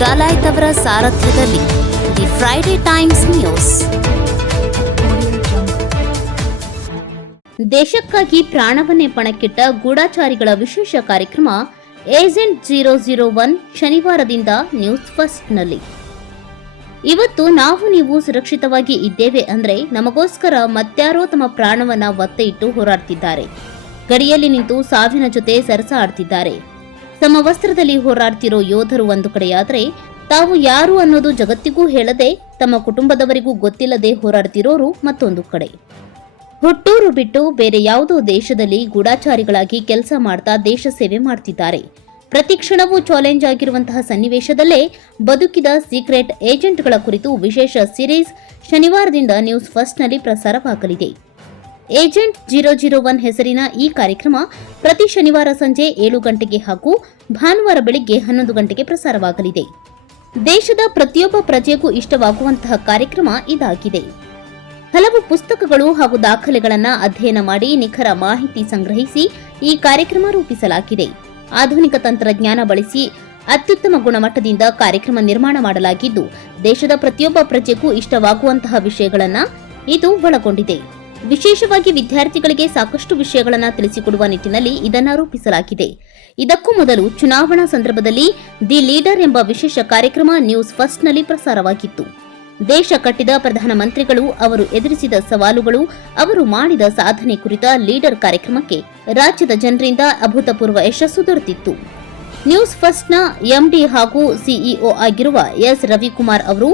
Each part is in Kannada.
ಡಾಲಾಯ್ತ್ ಅವರ ಸಾರಥ್ಯದಲ್ಲಿ ದಿ ಫ್ರೈಡೆ ಟೈಮ್ಸ್ ನ್ಯೂಸ್. ದೇಶಕ್ಕಾಗಿ ಪ್ರಾಣವನ್ನೇ ಪಣಕ್ಕಿಟ್ಟ ಗೂಢಚಾರಿಗಳ ವಿಶೇಷ ಕಾರ್ಯಕ್ರಮ ಏಜೆಂಟ್ 001 ಶನಿವಾರದಿಂದ ನ್ಯೂಸ್ ಫಸ್ಟ್ನಲ್ಲಿ. ಇವತ್ತು ನಾವು ನೀವು ಸುರಕ್ಷಿತವಾಗಿ ಇದ್ದೇವೆ ಅಂದ್ರೆ ನಮಗೋಸ್ಕರ ಮತ್ಯಾರೋ ತಮ್ಮ ಪ್ರಾಣವನ್ನ ಒತ್ತೆ ಇಟ್ಟು ಹೋರಾಡ್ತಿದ್ದಾರೆ. ಗಡಿಯಲ್ಲಿ ನಿಂತು ಸಾವಿನ ಜೊತೆ ಸರಸ ಆಡ್ತಿದ್ದಾರೆ. ಸಮವಸ್ತ್ರದಲ್ಲಿ ಹೋರಾಡ್ತಿರೋ ಯೋಧರು ಒಂದು ಕಡೆಯಾದರೆ, ತಾವು ಯಾರು ಅನ್ನೋದು ಜಗತ್ತಿಗೂ ಹೇಳದೆ ತಮ್ಮ ಕುಟುಂಬದವರಿಗೂ ಗೊತ್ತಿಲ್ಲದೆ ಹೋರಾಡ್ತಿರೋರು ಮತ್ತೊಂದು ಕಡೆ. ಹುಟ್ಟೂರು ಬಿಟ್ಟು ಬೇರೆ ಯಾವುದೋ ದೇಶದಲ್ಲಿ ಗೂಢಚಾರಿಗಳಾಗಿ ಕೆಲಸ ಮಾಡ್ತಾ ದೇಶ ಸೇವೆ ಮಾಡ್ತಿದ್ದಾರೆ. ಪ್ರತಿ ಕ್ಷಣವೂ ಚಾಲೆಂಜ್ ಆಗಿರುವಂತಹ ಸನ್ನಿವೇಶದಲ್ಲೇ ಬದುಕಿದ ಸೀಕ್ರೆಟ್ ಏಜೆಂಟ್ಗಳ ಕುರಿತು ವಿಶೇಷ ಸಿರೀಸ್ ಶನಿವಾರದಿಂದ ನ್ಯೂಸ್ ಫಸ್ಟ್ನಲ್ಲಿ ಪ್ರಸಾರವಾಗಲಿದೆ. ಏಜೆಂಟ್ 001 ಹೆಸರಿನ ಈ ಕಾರ್ಯಕ್ರಮ ಪ್ರತಿ ಶನಿವಾರ ಸಂಜೆ 7 ಗಂಟೆಗೆ ಹಾಗೂ ಭಾನುವಾರ ಬೆಳಿಗ್ಗೆ 11 ಗಂಟೆಗೆ ಪ್ರಸಾರವಾಗಲಿದೆ. ದೇಶದ ಪ್ರತಿಯೊಬ್ಬ ಪ್ರಜೆಗೂ ಇಷ್ಟವಾಗುವಂತಹ ಕಾರ್ಯಕ್ರಮ ಇದಾಗಿದೆ. ಹಲವು ಪುಸ್ತಕಗಳು ಹಾಗೂ ದಾಖಲೆಗಳನ್ನು ಅಧ್ಯಯನ ಮಾಡಿ ನಿಖರ ಮಾಹಿತಿ ಸಂಗ್ರಹಿಸಿ ಈ ಕಾರ್ಯಕ್ರಮ ರೂಪಿಸಲಾಗಿದೆ. ಆಧುನಿಕ ತಂತ್ರಜ್ಞಾನ ಬಳಸಿ ಅತ್ಯುತ್ತಮ ಗುಣಮಟ್ಟದಿಂದ ಕಾರ್ಯಕ್ರಮ ನಿರ್ಮಾಣ ಮಾಡಲಾಗಿದ್ದು, ದೇಶದ ಪ್ರತಿಯೊಬ್ಬ ಪ್ರಜೆಗೂ ಇಷ್ಟವಾಗುವಂತಹ ವಿಷಯಗಳನ್ನು ಇದು ಒಳಗೊಂಡಿದೆ. ವಿಶೇಷವಾಗಿ ವಿದ್ಯಾರ್ಥಿಗಳಿಗೆ ಸಾಕಷ್ಟು ವಿಷಯಗಳನ್ನು ತಿಳಿಸಿಕೊಡುವ ನಿಟ್ಟಿನಲ್ಲಿ ಇದನ್ನು ರೂಪಿಸಲಾಗಿದೆ. ಇದಕ್ಕೂ ಮೊದಲು ಚುನಾವಣಾ ಸಂದರ್ಭದಲ್ಲಿ ದಿ ಲೀಡರ್ ಎಂಬ ವಿಶೇಷ ಕಾರ್ಯಕ್ರಮ ನ್ಯೂಸ್ ಫಸ್ಟ್ನಲ್ಲಿ ಪ್ರಸಾರವಾಗಿತ್ತು. ದೇಶ ಕಟ್ಟಿದ ಪ್ರಧಾನಮಂತ್ರಿಗಳು, ಅವರು ಎದುರಿಸಿದ ಸವಾಲುಗಳು, ಅವರು ಮಾಡಿದ ಸಾಧನೆ ಕುರಿತ ಲೀಡರ್ ಕಾರ್ಯಕ್ರಮಕ್ಕೆ ರಾಜ್ಯದ ಜನರಿಂದ ಅಭೂತಪೂರ್ವ ಯಶಸ್ಸು ದೊರೆತಿತ್ತು. ನ್ಯೂಸ್ ಫಸ್ಟ್ನ ಎಂಡಿ ಹಾಗೂ ಸಿಇಒ ಆಗಿರುವ ಎಸ್ ರವಿಕುಮಾರ್ ಅವರು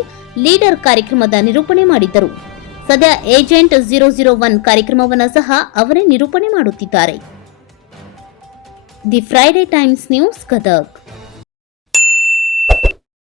ಲೀಡರ್ ಕಾರ್ಯಕ್ರಮದ ನಿರೂಪಣೆ ಮಾಡಿದ್ದರು. ಸದ್ಯ ಏಜೆಂಟ್ 001 ಕಾರ್ಯಕ್ರಮವನ್ನು ಸಹ ಅವರೇ ನಿರೂಪಣೆ ಮಾಡುತ್ತಿದ್ದಾರೆ. The Friday times news Gadag.